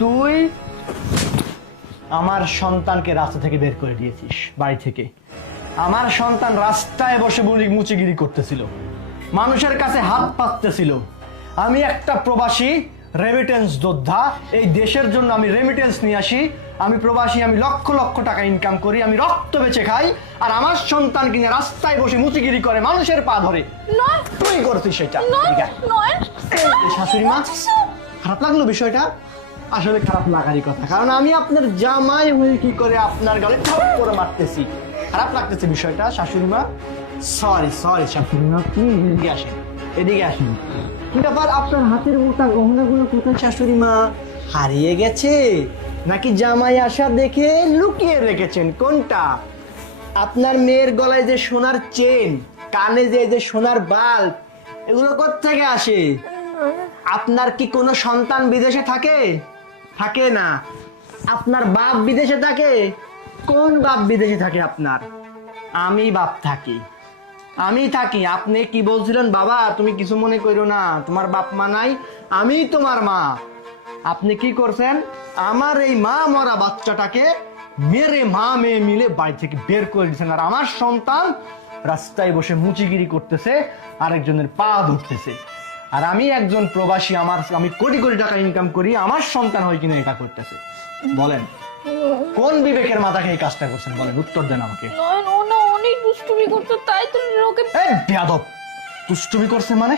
তুই আমার সন্তানকে রাস্তা থেকে বের করে দিয়েছিস, বাড়ি থেকে। আমার সন্তান রাস্তায় বসে মুচিগিরি করতেছিল, মানুষের কাছে হাত পাততেছিল। আমি একটা প্রবাসী রেমিটেন্স যোদ্ধা, এই দেশের জন্য আমি রেমিটেন্স নিয়ে আসি। আমি প্রবাসী, আমি লক্ষ লক্ষ টাকা ইনকাম করি, আমি রক্ত বেচে খাই, আর আমার সন্তান কিনে রাস্তায় বসে মুচিগিরি করে, মানুষের পা ধরে। তুই করছিস সেটা। শাশুড়ি মা, খারাপ লাগলো বিষয়টা? আসলে খারাপ লাগারই কথা, কারণ আমি আপনার জামাই হয়ে কি করে আপনার গালে ঠপ করে মারতেছি। খারাপ লাগতেছে বিষয়টা শাশুড়ি মা। সরি সরি শাশুড়ি মা, প্লিজ এদিকে আসেন, এদিকে আসেন। কি ব্যাপার, আপনার হাতের মোটা গহনাগুলো কোথায় শাশুড়ি মা? হারিয়ে গেছে নাকি জামাই আসা দেখে লুকিয়ে রেখেছেন? কোনটা? আপনার মেয়ের গলায় যে সোনার চেন, কানে যে সোনার বাল্ব, এগুলো কোত্থেকে আসে? আপনার কি কোনো সন্তান বিদেশে থাকে? থাকে না। আপনার বাপ বিদেশে থাকে? কোন বাপ বিদেশে থাকে আপনার? আমি বাপ থাকি, আমি থাকি। আপনি কি বলছিলেন বাবা? তুমি কিছু মনে করো না, তোমার বাপ মা নাই, আমি তোমার মা। আপনি কি করছেন? আমার এই মা মরা বাচ্চাটাকে মেরে মা মেয়ে মিলে বাড়ি থেকে বের করে দিচ্ছেন, আর আমার সন্তান রাস্তায় বসে মুচিগিরি করতেছে, আরেকজনের পা ধরতেছে। আর আমি একজন প্রবাসী, আমি কোটি কোটি টাকা ইনকাম করি, আমার সন্তান হয় কিনা এটা করতেছে। বলেন কোন বিবেকের মাথাকে এই কাজটা করছেন? বলেন, উত্তর দেন আমাকে। অনেক দুষ্টুমি করতো, তাই তো ওকে। বেয়াদব, দুষ্টুমি করছে মানে?